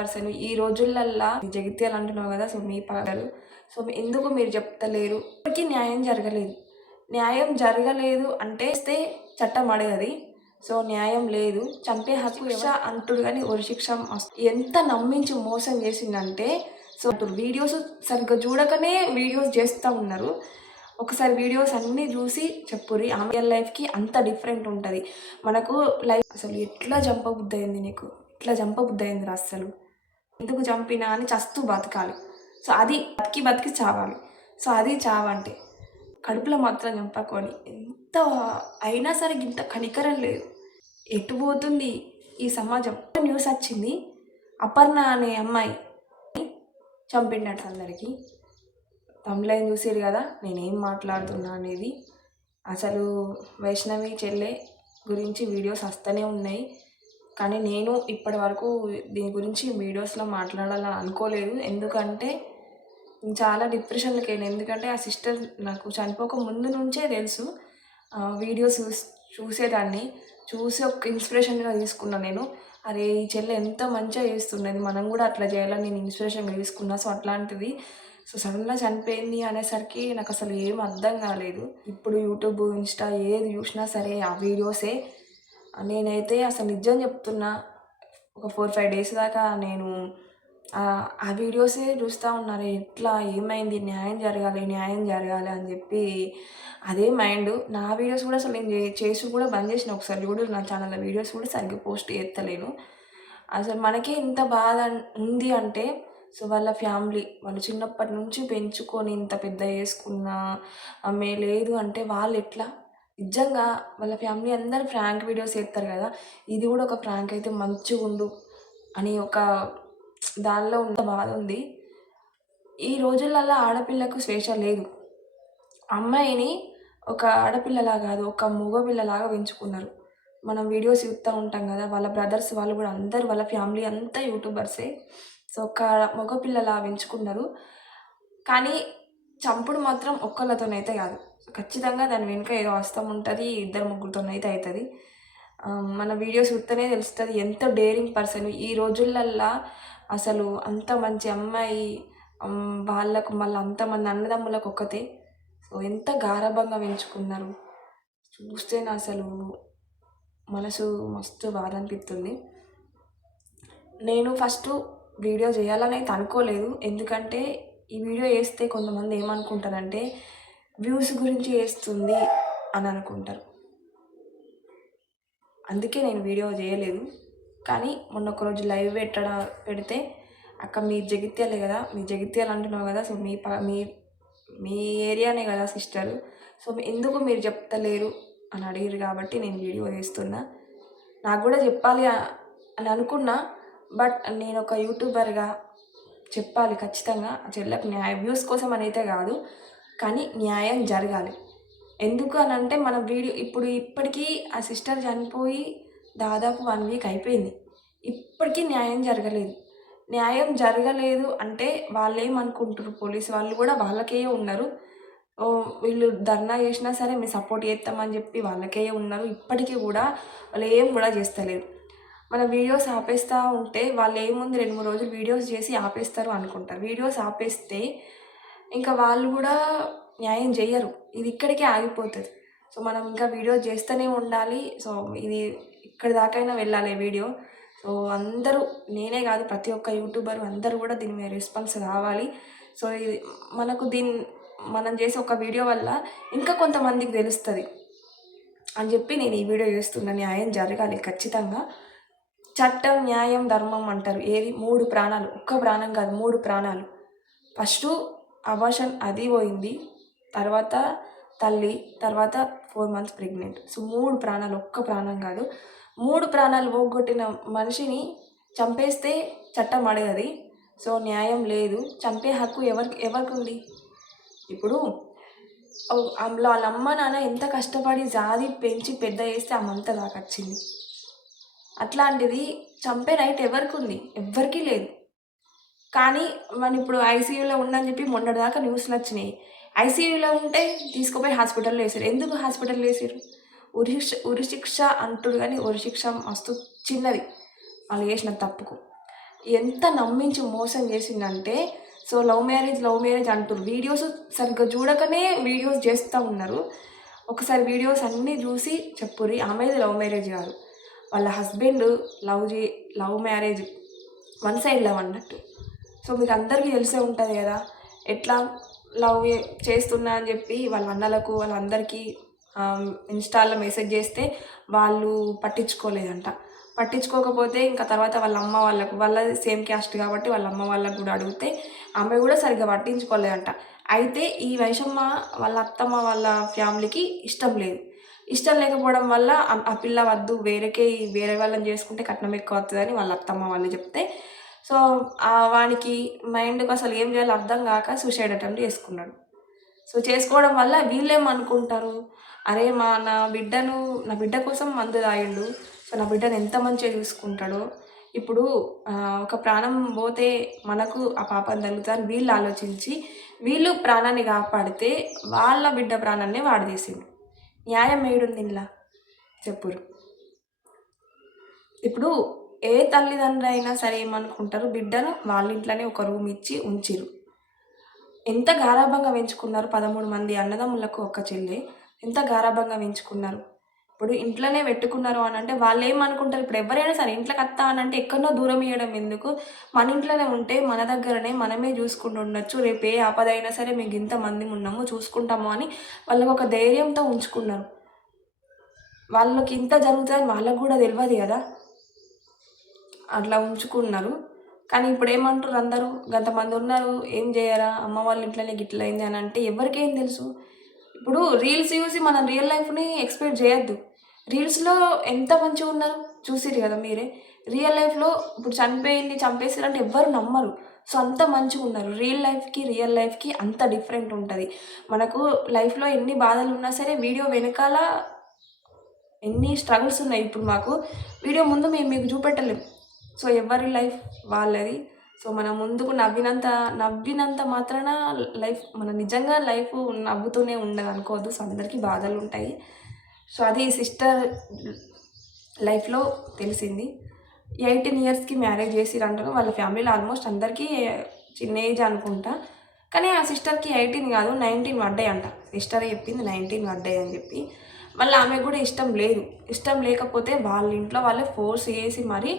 Person ఈ రోజులల్లా జగిత్యాలు అంటున్నావు కదా, సో మీ పగలు సో ఎందుకు మీరు చెప్తలేరు? ఇప్పటికీ న్యాయం జరగలేదు అంటే చట్టం అడగది. సో న్యాయం లేదు, చంపే హక్కు శిక్ష అంటుడు కానీ ఉరి శిక్ష ఎంత నమ్మించి మోసం చేసిందంటే, సో వీడియోస్ సరిగ్గా చూడకనే వీడియోస్ చేస్తూ ఉన్నారు. ఒకసారి వీడియోస్ అన్నీ చూసి చెప్పుర్రి. ఆ రియల్ లైఫ్కి అంత డిఫరెంట్ ఉంటుంది. మనకు లైఫ్ అసలు ఎట్లా చంపబుద్ధి అయింది, నీకు ఇట్లా చంపబుద్ధి అయింది అసలు ఎందుకు చంపినా అని చస్తూ బతకాలి. సో అది బతికి చావాలి. సో అది చావంటే కడుపులో మాత్రం చంపకొని ఎంత అయినా సరే ఇంత కనికరం లేదు. ఎటు పోతుంది ఈ సమాజం? న్యూస్ వచ్చింది, అపర్ణ అనే అమ్మాయి చంపిండట అందరికీ. తమిళం చూసేది కదా నేనేం మాట్లాడుతున్నా అనేది. అసలు వైష్ణవి చెల్లె గురించి వీడియోస్ వస్తూనే ఉన్నాయి, కానీ నేను ఇప్పటి వరకు దీని గురించి వీడియోస్లో మాట్లాడాలని అనుకోలేదు. ఎందుకంటే చాలా డిప్రెషన్లోకి వెళ్ళాను. ఎందుకంటే ఆ సిస్టర్ నాకు చనిపోక ముందు నుంచే తెలుసు. వీడియోస్ చూసేదాన్ని చూసి ఒక ఇన్స్పిరేషన్గా తీసుకున్నాను నేను. అరే ఈ చెల్లె ఎంత మంచిగా చేస్తున్నది, మనం కూడా అట్లా చేయాలని నేను ఇన్స్పిరేషన్గా తీసుకున్నా. సో అట్లాంటిది సో సడన్గా చనిపోయింది అనేసరికి నాకు అసలు ఏం అర్థం కాలేదు. ఇప్పుడు యూట్యూబ్ ఇన్స్టా ఏది చూసినా సరే ఆ వీడియోసే. నేనైతే అసలు నిజం చెప్తున్నా, ఒక 4-5 డేస్ దాకా నేను ఆ వీడియోసే చూస్తూ ఉన్నారు. ఎట్లా ఏమైంది, న్యాయం జరగాలి అని చెప్పి అదే మైండ్. నా వీడియోస్ కూడా అసలు నేను చేసి కూడా బంద్ చేసిన. ఒకసారి చూడు నా ఛానల్లో వీడియోస్ కూడా సరిగ్గా పోస్ట్ చేస్తలేను. అసలు మనకే ఇంత బాధ ఉంది అంటే, సో వాళ్ళ ఫ్యామిలీ వాళ్ళు చిన్నప్పటి నుంచి పెంచుకొని ఇంత పెద్ద చేసుకున్న ఆమె లేదు అంటే వాళ్ళు ఎట్లా నిజంగా వాళ్ళ ఫ్యామిలీ అందరూ ఫ్రాంక్ వీడియోస్ చేస్తారు కదా, ఇది కూడా ఒక ఫ్రాంక్ అయితే మంచిగా ఉండు అని ఒక దానిలో ఉన్న బాధ ఉంది. ఈ రోజులలో ఆడపిల్లకు స్వేచ్ఛ లేదు. అమ్మాయిని ఒక ఆడపిల్లలా కాదు, ఒక మగపిల్లలాగా పెంచుకున్నారు. మనం వీడియోస్ చూస్తూ ఉంటాం కదా, వాళ్ళ బ్రదర్స్ వాళ్ళు కూడా అందరు వాళ్ళ ఫ్యామిలీ అంతా యూట్యూబర్సే. సో ఒక మగపిల్లలా పెంచుకున్నారు. కానీ చంపుడు మాత్రం ఒక్కళ్ళతోనైతే కాదు, ఖచ్చితంగా దాని వెనుక ఏదో హస్తం ఉంటుంది. 2-3తోనైతే అవుతుంది. మన వీడియోస్ చూస్తేనే తెలుస్తుంది ఎంత డేరింగ్ పర్సన్. ఈ రోజులల్లా అసలు అంత మంచి అమ్మాయి వాళ్ళకు మళ్ళీ అంతమంది అన్నదమ్ములకు ఒక్కతే. సో ఎంత గారాబంగా పెంచుకున్నారు చూస్తేనే అసలు మనసు మస్తు బాధ అనిపిస్తుంది. నేను ఫస్ట్ వీడియో చేయాలని అయితే అనుకోలేదు. ఎందుకంటే ఈ వీడియో చేస్తే కొంతమంది ఏమనుకుంటారంటే వ్యూస్ గురించి చేస్తుంది అని అనుకుంటారు. అందుకే నేను వీడియో చేయలేదు. కానీ మొన్న ఒకరోజు లైవ్ పెడితే అక్క మీ జగిత్యాలే కదా, మీ జగిత్యాలు అంటున్నావు కదా, సో మీ ఏరియానే కదా సిస్టర్, సో ఎందుకు మీరు చెప్తలేరు అని అడిగారు కాబట్టి నేను వీడియో చేస్తున్నా. నాకు కూడా చెప్పాలి అని అనుకున్నా, బట్ నేను ఒక యూట్యూబర్గా చెప్పాలి ఖచ్చితంగా. చెల్లకు వ్యూస్ కోసం అనైతే కాదు, కానీ న్యాయం జరగాలి. ఎందుకు అని అంటే మన వీడియో ఇప్పటికీ ఆ సిస్టర్ చనిపోయి దాదాపు 1 వీక్ అయిపోయింది, ఇప్పటికీ న్యాయం జరగలేదు అంటే వాళ్ళు ఏమనుకుంటారు, పోలీసు వాళ్ళు కూడా వాళ్ళకే ఉన్నారు. వీళ్ళు ధర్నా చేసినా సరే మేము సపోర్ట్ చేస్తామని చెప్పి వాళ్ళకే ఉన్నారు. ఇప్పటికీ కూడా వాళ్ళు ఏం కూడా చేస్తలేరు. మన వీడియోస్ ఆపేస్తూ ఉంటే వాళ్ళు ఏముంది 2-3 రోజులు వీడియోస్ చేసి ఆపేస్తారు అనుకుంటారు. వీడియోస్ ఆపేస్తే ఇంకా వాళ్ళు కూడా న్యాయం చేయరు, ఇది ఇక్కడికే ఆగిపోతుంది. సో మనం ఇంకా వీడియో చేస్తూనే ఉండాలి. సో ఇది ఇక్కడి దాకైనా వెళ్ళాలి వీడియో. సో అందరూ, నేనే కాదు ప్రతి ఒక్క యూట్యూబర్ అందరూ కూడా దీని మీద రెస్పాన్స్ కావాలి. సో ఇది మనం చేసే ఒక వీడియో వల్ల ఇంకా కొంతమందికి తెలుస్తుంది అని చెప్పి నేను ఈ వీడియో చేస్తున్నా. న్యాయం జరగాలి ఖచ్చితంగా. చట్టం, న్యాయం, ధర్మం అంటారు. ఏది 3 ప్రాణాలు, ఒక్క ప్రాణం కాదు 3 ప్రాణాలు. ఫస్ట్ అబార్షన్ అది పోయింది, తర్వాత తల్లి, తర్వాత 4 months ప్రెగ్నెంట్. సో 3 ప్రాణాలు, ఒక్క ప్రాణం కాదు. 3 ప్రాణాలు పోగొట్టిన మనిషిని చంపేస్తే చట్టం అడగది. సో న్యాయం లేదు, చంపే హక్కు ఎవరికి ఉంది? ఇప్పుడు వాళ్ళ అమ్మ నాన్న ఎంత కష్టపడి జాది పెంచి పెద్ద చేస్తే అమ్మంత దాకా వచ్చింది. అట్లాంటిది చంపే రైట్ ఎవరికి ఉంది? ఎవ్వరికీ లేదు. కానీ మనం ఇప్పుడు ఐసీయూలో ఉందని చెప్పి మొన్నటిదాకా న్యూస్లు వచ్చినాయి. ఐసీయూలో ఉంటే తీసుకుపోయి హాస్పిటల్లో వేసారు. ఎందుకు హాస్పిటల్లో వేసారు? ఉరి శిక్ష అంటుడు కానీ ఉరి శిక్ష మస్తు చిన్నది వాళ్ళు చేసిన తప్పుకు. ఎంత నమ్మించి మోసం చేసిందంటే, సో లవ్ మ్యారేజ్ అంటుర్రు. వీడియోస్ సరిగ్గా చూడకనే వీడియోస్ చేస్తూ ఉన్నారు. ఒకసారి వీడియోస్ అన్నీ చూసి చెప్పుర్రి. ఆమెది లవ్ మ్యారేజ్ కాదు, వాళ్ళ husband love marriage, one side love అన్నట్టు. సో మీకు అందరికీ తెలిసే ఉంటుంది కదా, ఎట్లా లవ్ చేస్తున్నా అని చెప్పి వాళ్ళ అన్నలకు వాళ్ళందరికీ ఇన్స్టాల్లో మెసేజ్ చేస్తే వాళ్ళు పట్టించుకోలేదంట. పట్టించుకోకపోతే ఇంకా తర్వాత వాళ్ళది సేమ్ క్యాస్ట్ కాబట్టి వాళ్ళ అమ్మ వాళ్ళకు కూడా అడిగితే ఆమె కూడా సరిగ్గా పట్టించుకోలేదంట. అయితే ఈ వైషమ్మ వాళ్ళ అత్తమ్మ వాళ్ళ ఫ్యామిలీకి ఇష్టం లేదు. ఇష్టం లేకపోవడం వల్ల ఆ పిల్ల వద్దు, వేరే వాళ్ళని చేసుకుంటే కట్నం ఎక్కువ అవుతుందని వాళ్ళ అత్తమ్మ వాళ్ళు చెప్తే, సో వానికి మైండ్కి అసలు ఏం చేయాలో అర్థం కాక సూసైడ్ అటెంప్ట్ చేసుకున్నాడు. సో చేసుకోవడం వల్ల వీళ్ళేమనుకుంటారు, అరే నా బిడ్డ కోసం మందు తాగిండు, సో నా బిడ్డను ఎంత మంచిగా చూసుకుంటాడో, ఇప్పుడు ఒక ప్రాణం పోతే మనకు ఆ పాపం తగ్గుతారని వీళ్ళు ఆలోచించి వీళ్ళు ప్రాణాన్ని కాపాడితే వాళ్ళ బిడ్డ ప్రాణాన్ని వాడు తీసిండు. న్యాయం ఏడుంది ఇలా చెప్పురు. ఇప్పుడు ఏ తల్లిదండ్రులు అయినా సరే ఏమనుకుంటారు, బిడ్డను వాళ్ళ ఇంట్లోనే ఒక రూమ్ ఇచ్చి ఉంచిరు. ఎంత గారాభంగా పెంచుకున్నారు, 13 మంది అన్నదమ్ములకు ఒక చెల్లి, ఎంత గారాభంగా పెంచుకున్నారు. ఇప్పుడు ఇంట్లోనే పెట్టుకున్నారు అని అంటే వాళ్ళు ఏమనుకుంటారు, ఇప్పుడు ఎవరైనా సరే ఇంట్లోకి వస్తా అని అంటే ఎక్కడో దూరం ఇవ్వడం ఎందుకు, మన ఇంట్లోనే ఉంటే మన దగ్గరనే మనమే చూసుకుంటూ ఉండొచ్చు, రేపు ఏ ఆపదైనా సరే మీకు ఇంతమంది ఉన్నాము చూసుకుంటాము అని వాళ్ళకు ఒక ధైర్యంతో ఉంచుకున్నారు. వాళ్ళకి ఇంత జరుగుతుందని వాళ్ళకు కూడా తెలియదు కదా, అట్లా ఉంచుకున్నారు. కానీ ఇప్పుడు ఏమంటారు అందరూ, గంతమంది ఉన్నారు ఏం చేయరా, అమ్మ వాళ్ళ ఇంట్లోనే గిట్లయింది అని అంటే ఎవరికేం తెలుసు. ఇప్పుడు రీల్స్ చూసి మనం రియల్ లైఫ్ని ఎక్స్పెక్ట్ చేయొద్దు. రీల్స్లో ఎంత మంచిగా ఉన్నారు చూసిరు కదా మీరే, రియల్ లైఫ్లో ఇప్పుడు చంపేసారు అంటే ఎవ్వరు నమ్మరు. సో అంత మంచిగా ఉన్నారు. రియల్ లైఫ్కి అంత డిఫరెంట్ ఉంటుంది. మనకు లైఫ్లో ఎన్ని బాధలు ఉన్నా సరే వీడియో వెనకాల ఎన్ని స్ట్రగుల్స్ ఉన్నాయి. ఇప్పుడు మాకు వీడియో ముందు మేము మీకు చూపెట్టలేము. సో ఎవరి లైఫ్ వాళ్ళది. సో మనం ముందుకు నవ్వినంత మాత్రాన నిజంగా లైఫ్ నవ్వుతూనే ఉండదు అనుకోవద్దు. సో అందరికీ బాధలు ఉంటాయి. సో అది సిస్టర్ లైఫ్లో తెలిసింది. 18 ఇయర్స్కి మ్యారేజ్ చేసిరంటారు. వాళ్ళ ఫ్యామిలీలో ఆల్మోస్ట్ అందరికీ చిన్న ఏజ్ అనుకుంటా. కానీ ఆ సిస్టర్కి 18 కాదు 19 పడ్డాయి అంట. సిస్టరే చెప్పింది 19 పడ్డాయి అని చెప్పి. మళ్ళీ ఆమెకు కూడా ఇష్టం లేకపోతే వాళ్ళ ఇంట్లో వాళ్ళే ఫోర్స్ చేసి మరి,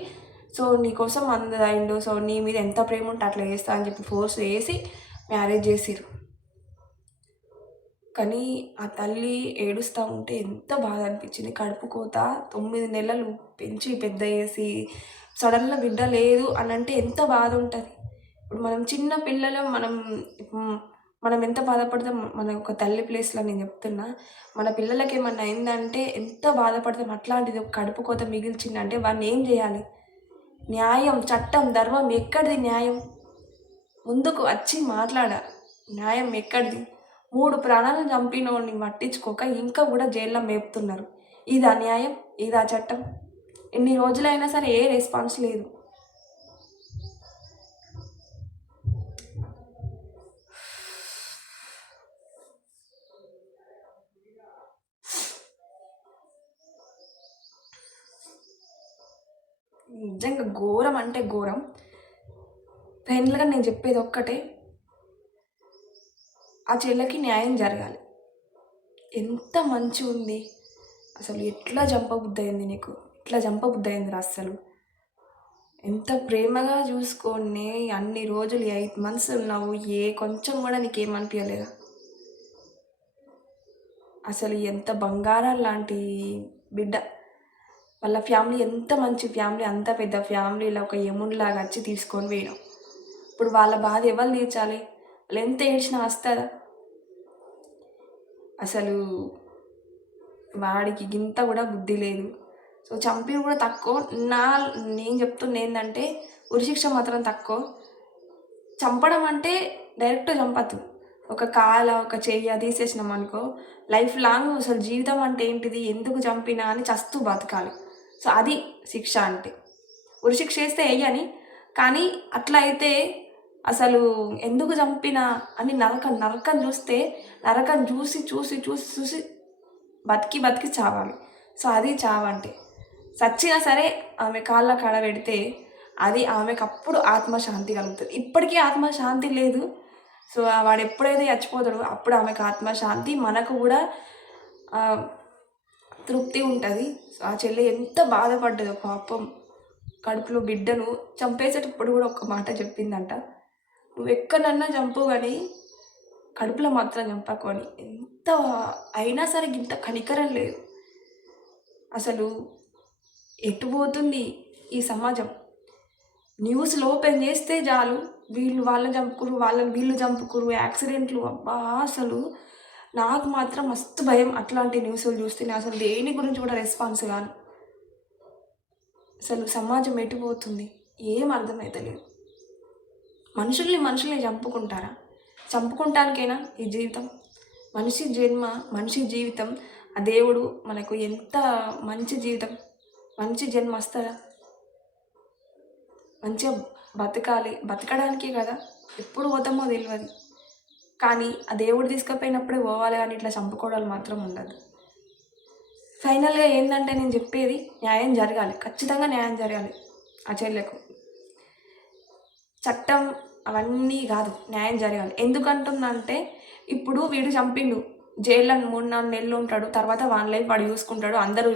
సో నీకోసం అయిండు, సో నీ మీద ఎంత ప్రేమ ఉంటే అట్లా చేస్తా అని చెప్పి ఫోర్స్ చేసి మ్యారేజ్ చేసిరు. కానీ ఆ తల్లి ఏడుస్తూ ఉంటే ఎంత బాధ అనిపించింది. కడుపు కోత 9 నెలలు పెంచి పెద్ద చేసి సడన్గా బిడ్డ లేదు అని అంటే ఎంత బాధ ఉంటుంది. ఇప్పుడు మనం చిన్న పిల్లలు మనం ఎంత బాధపడతాం, మన ఒక తల్లి ప్లేస్లో నేను చెప్తున్నా. మన పిల్లలకి ఏమన్నా అయిందంటే ఎంత బాధపడతాం. అట్లాంటిది ఒక కడుపు కోత మిగిల్చిందంటే వాడిని ఏం చేయాలి? న్యాయం, చట్టం, ధర్మం ఎక్కడిది? న్యాయం ముందుకు వచ్చి న్యాయం ఎక్కడిది? 3 ప్రాణాలను చంపినోడిని పట్టించుకోక ఇంకా కూడా జైల్లో మేపుతున్నారు. ఇదా న్యాయం? ఇదా చట్టం? ఎన్ని రోజులైనా సరే ఏ రెస్పాన్స్ లేదు. నిజంగా ఘోరం అంటే ఘోరం. ఫైనల్గా నేను చెప్పేది ఒక్కటే, ఆ చెల్లెకి న్యాయం జరగాలి. ఎంత మంచి ఉంది అసలు, ఎట్లా చంపబుద్ధి అయింది నీకు, ఎట్లా చంపబుద్ధి అయింది అస్సలు. ఎంత ప్రేమగా చూసుకొని అన్ని రోజులు 8 months ఉన్నావు, కొంచెం కూడా నీకేమనిపించలేదా? అసలు ఎంత బంగారం లాంటి బిడ్డ. వాళ్ళ ఫ్యామిలీ ఎంత మంచి ఫ్యామిలీ, అంత పెద్ద ఫ్యామిలీలో ఒక యమునిలాగా వచ్చి తీసుకొని పోయినాం. ఇప్పుడు వాళ్ళ బాధ ఎవరు తీర్చాలి? వాళ్ళు ఎంత ఏడ్చినా వస్తుందా? అసలు వాడికి గింత కూడా బుద్ధి లేదు. సో చంపి కూడా తక్కువ. నేను చెప్తున్నా ఏంటంటే ఉరిశిక్ష మాత్రం తక్కువ. చంపడం అంటే డైరెక్ట్ చంపద్దు. ఒక ఒక చెయ్యి తీసేసినాం అనుకో, లైఫ్ లాంగ్ అసలు జీవితం అంటే ఏంటిది, ఎందుకు చంపినా అని చస్తూ బతకాలి. సో అది శిక్ష అంటే. ఉరిశిక్ష వేస్తే వేయని, కానీ అట్లా అయితే అసలు ఎందుకు చంపినా అని నరకం చూస్తే నరకం చూసి చూసి చూసి చూసి బతికి చావాలి. సో అది చావంటే. చచ్చినా సరే ఆమె కాళ్ళ కాడ పెడితే అది ఆమెకు అప్పుడు ఆత్మశాంతి కలుగుతుంది. ఇప్పటికీ ఆత్మశాంతి లేదు. సో వాడు ఎప్పుడైతే చచ్చిపోతాడో అప్పుడు ఆమెకు ఆత్మశాంతి, మనకు కూడా తృప్తి ఉంటుంది. సో ఆ చెల్లి ఎంత బాధపడ్డదో పాపం, కడుపులో బిడ్డను చంపేసేటప్పుడు కూడా ఒక మాట చెప్పిందంట, నువ్వు ఎక్కడన్నా చంపు కానీ కడుపులో మాత్రం చంపకు అని. ఎంత అయినా సరే ఇంత కనికరం లేదు. అసలు ఎటు పోతుంది ఈ సమాజం? న్యూస్లో ఓపెన్ చేస్తే చాలు, వీళ్ళు వాళ్ళని చంపుకురు, వాళ్ళని వీళ్ళు చంపుకురు, యాక్సిడెంట్లు. అబ్బా అసలు నాకు మాత్రం మస్తు భయం అట్లాంటి న్యూస్లు చూస్తే. నేను అసలు దేని గురించి కూడా రెస్పాన్స్ కాను. అసలు సమాజం ఎటుపోతుంది ఏం అర్థమవుతలేదు. మనుషుల్ని చంపుకుంటారా? చంపుకుంటానికైనా ఈ జీవితం? మనిషి జన్మ, మనిషి జీవితం, ఆ దేవుడు మనకు ఎంత మంచి జీవితం, మంచి జన్మ వస్తుందా? మంచిగా బతకాలి, బతకడానికే కదా. ఎప్పుడు పోతామో తెలియదు, కానీ ఆ దేవుడు తీసుకుపోయినప్పుడే పోవాలి, కానీ ఇట్లా చంపుకోవడాలు మాత్రం ఉండదు. ఫైనల్గా ఏంటంటే నేను చెప్పేది, న్యాయం జరగాలి, ఖచ్చితంగా న్యాయం జరగాలి ఆ చెల్లెకు. చట్టం అవన్నీ కాదు, న్యాయం జరగాలి. ఎందుకంటుందంటే ఇప్పుడు వీడు చంపిండు, జైల్లో 3-4 నెలలు ఉంటాడు, తర్వాత వాన్ లైఫ్ వాడు చూసుకుంటాడు, అందరూ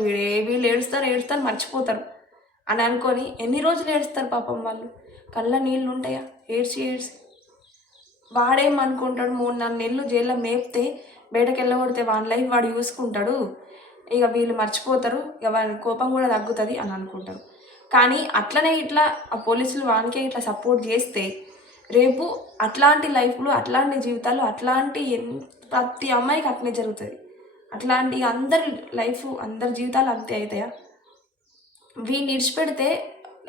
వీళ్ళు ఏడుస్తారు మర్చిపోతారు అని అనుకొని ఎన్ని రోజులు ఏడుస్తారు పాపం వాళ్ళు? కళ్ళ నీళ్ళు ఉంటాయా ఏడ్చి ఏడ్చి? వాడేమనుకుంటాడు, 3-4 నెలలు జైల్లో మేపితే బయటకు వెళ్ళగొడితే వాన్ లైఫ్ వాడు చూసుకుంటాడు, ఇక వీళ్ళు మర్చిపోతారు, ఇక వాని కోపం కూడా తగ్గుతుంది అని అనుకుంటారు. కానీ అట్లనే ఇట్లా ఆ పోలీసులు వానికే ఇట్లా సపోర్ట్ చేస్తే రేపు అట్లాంటి లైఫ్లు, అట్లాంటి జీవితాలు, అట్లాంటి ప్రతి అమ్మాయికి అట్లనే జరుగుతుంది. అట్లాంటి అందరి లైఫ్, అందరి జీవితాలు అంతే అవుతాయా? వీడిని ఇడిచిపెడితే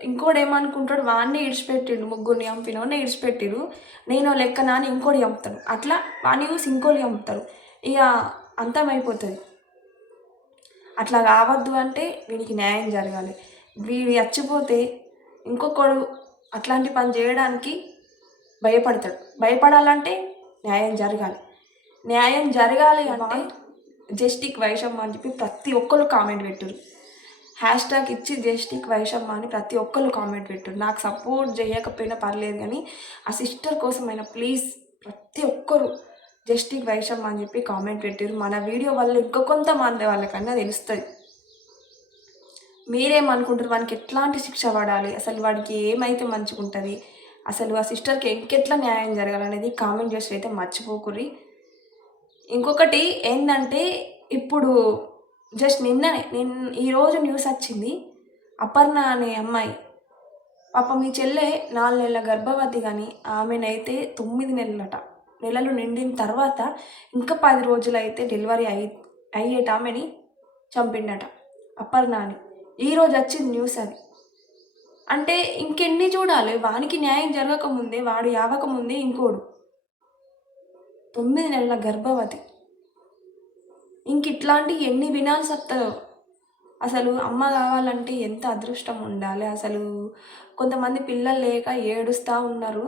ఇంకోటి ఏమనుకుంటాడు, వాడిని ఇడిచిపెట్టిండు, ముగ్గురిని చంపినోడిని ఇడిచిపెట్టిరు, నేను లెక్క నాని ఇంకోటి చంపుతాడు, అట్లా వాడిని చూసి ఇంకోటి చంపుతారు, ఇక అంతమైపోతుంది. అట్లా కావద్దు అంటే వీడికి న్యాయం జరగాలి. వీడు చచ్చిపోతే ఇంకొకడు అట్లాంటి పని చేయడానికి భయపడతాడు. భయపడాలంటే న్యాయం జరగాలి. న్యాయం జరగాలి అంటే జస్టిక్ వైషమ్మ అని చెప్పి ప్రతి ఒక్కరు కామెంట్ పెట్టారు. హ్యాష్ట్యాగ్ ఇచ్చి జస్టిక్ వైషమ్మ అని ప్రతి ఒక్కరు కామెంట్ పెట్టారు. నాకు సపోర్ట్ చేయకపోయినా పర్లేదు, కానీ ఆ సిస్టర్ కోసమైనా ప్లీజ్ ప్రతి ఒక్కరు జస్టిక్ వైషమ్మ అని చెప్పి కామెంట్ పెట్టారు. మన వీడియో వల్ల ఇంకో కొంతమంది వాళ్ళకన్నా తెలుస్తుంది. మీరేమనుకుంటారు, వానికి ఎట్లాంటి శిక్ష పడాలి, అసలు వాడికి ఏమైతే మంచిగా ఉంటుంది, అసలు ఆ సిస్టర్కి ఇంకెట్లా న్యాయం జరగాలనేది కామెంట్ చేసి అయితే మర్చిపోకుర్రి. ఇంకొకటి ఏంటంటే, ఇప్పుడు జస్ట్ ఈరోజు న్యూస్ వచ్చింది, అపర్ణ అనే అమ్మాయి పాప, మీ చెల్లె 4 నెలల గర్భవతి, కానీ ఆమెనైతే 9 నెలలు నిండిన తర్వాత ఇంకా 10 రోజులు అయితే డెలివరీ అయ్యేట ఆమెని చంపిండట, అపర్ణ అని. ఈరోజు వచ్చింది న్యూస్ అది. అంటే ఇంకెన్ని చూడాలి? వానికి న్యాయం జరగకముందే, వాడు యావకముందే ఇంకోడు 9 నెలల గర్భవతి. ఇంక ఇట్లాంటివి ఎన్ని వినాల్సి వస్తుందో. అసలు అమ్మ కావాలంటే ఎంత అదృష్టం ఉండాలి. అసలు కొంతమంది పిల్లలు లేక ఏడుస్తూ ఉన్నారు.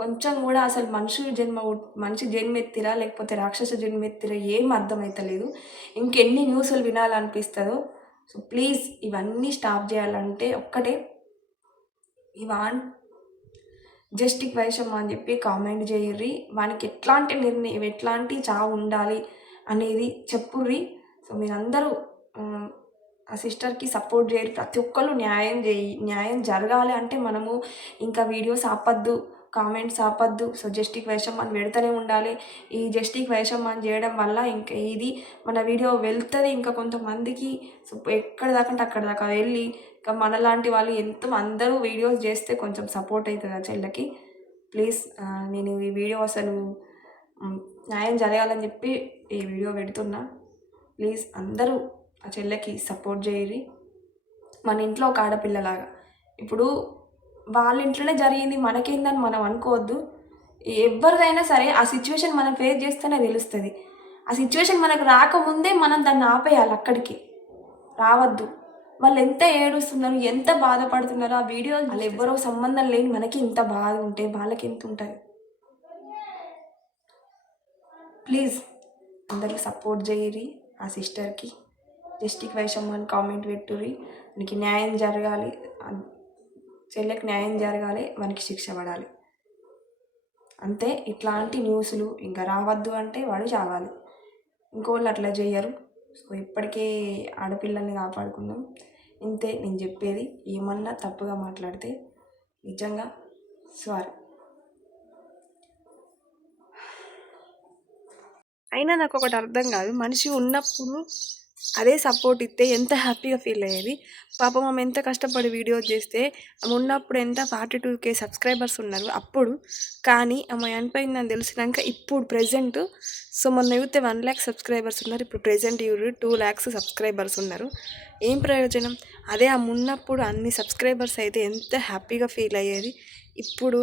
కొంచెం కూడా అసలు మనిషి జన్మెత్తిరా లేకపోతే రాక్షస జన్మెత్తిరా ఏం అర్థమవుతలేదు. ఇంకెన్ని న్యూస్లు వినాలనిపిస్తుందో. సో ప్లీజ్ ఇవన్నీ స్టాప్ చేయాలంటే ఒక్కటే, జస్టిక్ వైషమ్మ అని చెప్పి కామెంట్ చేయర్రి. వానికి ఎట్లాంటి నిర్ణయం, ఎట్లాంటి చావు ఉండాలి అనేది చెప్పుర్రి. సో మీరందరూ ఆ సిస్టర్కి సపోర్ట్ చేయరు. ప్రతి ఒక్కరు న్యాయం జరగాలి అంటే మనము ఇంకా వీడియోస్ ఆపద్దు, కామెంట్స్ ఆపద్దు. సో జస్టిక్ వైషమ్మ అని పెడుతూనే ఉండాలి. ఈ జస్టిక్ వైషమ్మ అని చేయడం వల్ల ఇంకా ఇది మన వీడియో వెళ్తుంది ఇంకా కొంతమందికి. సో ఎక్కడ దాకా అంటే అక్కడ దాకా వెళ్ళి ఇంకా మనలాంటి వాళ్ళు అందరూ వీడియోస్ చేస్తే కొంచెం సపోర్ట్ అవుతుంది ఆ చెల్లెకి. ప్లీజ్ నేను ఈ వీడియో అసలు న్యాయం జరగాలని చెప్పి ఈ వీడియో పెడుతున్నా. ప్లీజ్ అందరూ ఆ చెల్లెకి సపోర్ట్ చేయరి. మన ఇంట్లో ఒక ఆడపిల్లలాగా. ఇప్పుడు వాళ్ళ ఇంట్లోనే జరిగింది, మనకేందని మనం అనుకోవద్దు. ఎవరిదైనా సరే ఆ సిచ్యువేషన్ మనం ఫేస్ చేస్తేనే తెలుస్తుంది. ఆ సిచ్యువేషన్ మనకు రాకముందే మనం దాన్ని ఆపేయాలి, అక్కడికి రావద్దు. వాళ్ళు ఎంత ఏడుస్తున్నారు, ఎంత బాధపడుతున్నారు ఆ వీడియో. వాళ్ళు ఎవరో సంబంధం లేని మనకి ఇంత బాధ ఉంటే వాళ్ళకి ఎంత ఉంటుంది. ప్లీజ్ అందరూ సపోర్ట్ చేయరి ఆ సిస్టర్కి. జస్టిక్ వైషమ్మ అని కామెంట్ పెట్టుర్రి. నీకు న్యాయం జరగాలి. చెల్లెకి న్యాయం జరగాలి, మనకి శిక్ష పడాలి అంతే. ఇట్లాంటి న్యూస్లు ఇంకా రావద్దు అంటే వాడు చావాలి. ఇంకోళ్ళు అట్లా చేయరు. సో ఇప్పటికే ఆడపిల్లల్ని కాపాడుకుందాం. ఇంతే నేను చెప్పేది. ఏమన్నా తప్పుగా మాట్లాడితే నిజంగా సారీ. అయినా నాకు ఒకటి అర్థం కాదు, మనిషి ఉన్నప్పుడు అదే సపోర్ట్ ఇస్తే ఎంత హ్యాపీగా ఫీల్ అయ్యేది. పాపం ఆమె ఎంత కష్టపడి వీడియోస్ చేస్తే, ఆమె ఉన్నప్పుడు ఎంత 42K సబ్స్క్రైబర్స్ ఉన్నారు అప్పుడు. కానీ ఆమె చనిపోయిందని తెలిసినాక ఇప్పుడు ప్రెజెంట్, సో మొన్న చూస్తే 1 lakh సబ్స్క్రైబర్స్ ఉన్నారు, ఇప్పుడు ప్రెజెంట్ 2 lakhs సబ్స్క్రైబర్స్ ఉన్నారు. ఏం ప్రయోజనం? అదే ఆమె ఉన్నప్పుడు అన్ని సబ్స్క్రైబర్స్ అయితే ఎంత హ్యాపీగా ఫీల్ అయ్యేది. ఇప్పుడు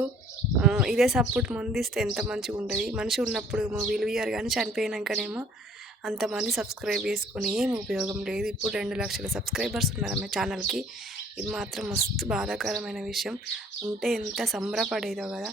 ఇదే సపోర్ట్ ముందిస్తే ఎంత మంచిగా ఉంటుంది. మనిషి ఉన్నప్పుడు వీళ్ళు ఇయ్యారు, కానీ చనిపోయినాకనేమో అంతమంది సబ్స్క్రైబ్ చేసుకొని ఏం ఉపయోగం లేదు. ఇప్పుడు 2 లక్షల సబ్స్క్రైబర్స్ ఉన్నారు ఆమె ఛానల్కి. ఇది మాత్రం మస్తు బాధాకరమైన విషయం. ఉంటే ఎంత సంబరపడేదో కదా.